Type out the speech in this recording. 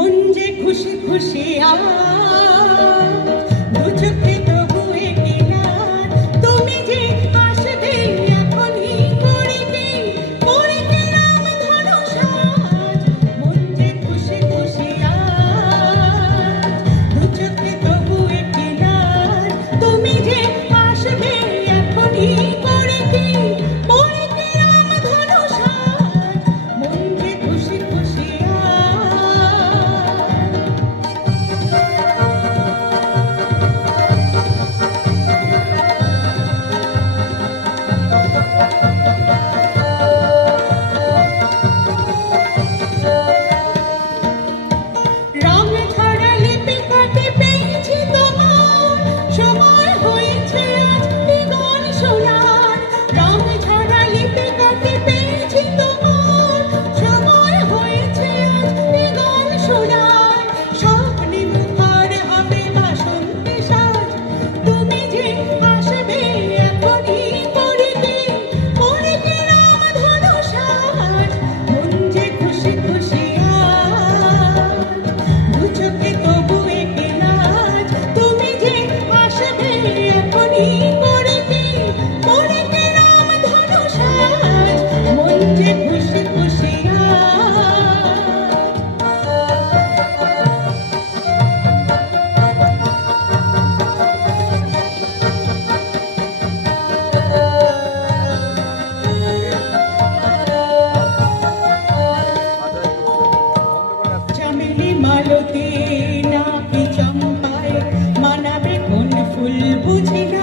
মন যে খুশি খুশি দু চোখে তবু একেলা তুমি যে আসবে এখনই করিতে করিতে রাম ধনুষাজ মন যে খুশি খুশি দু চোখে তবু একেলা তুমি যে আসবে এখনই করিতে করিতে রাম ধনুষাজ মন যে খুশি খুশি মালতী নাকি চম্পায় মানাবে কোন ফুল বুঝি না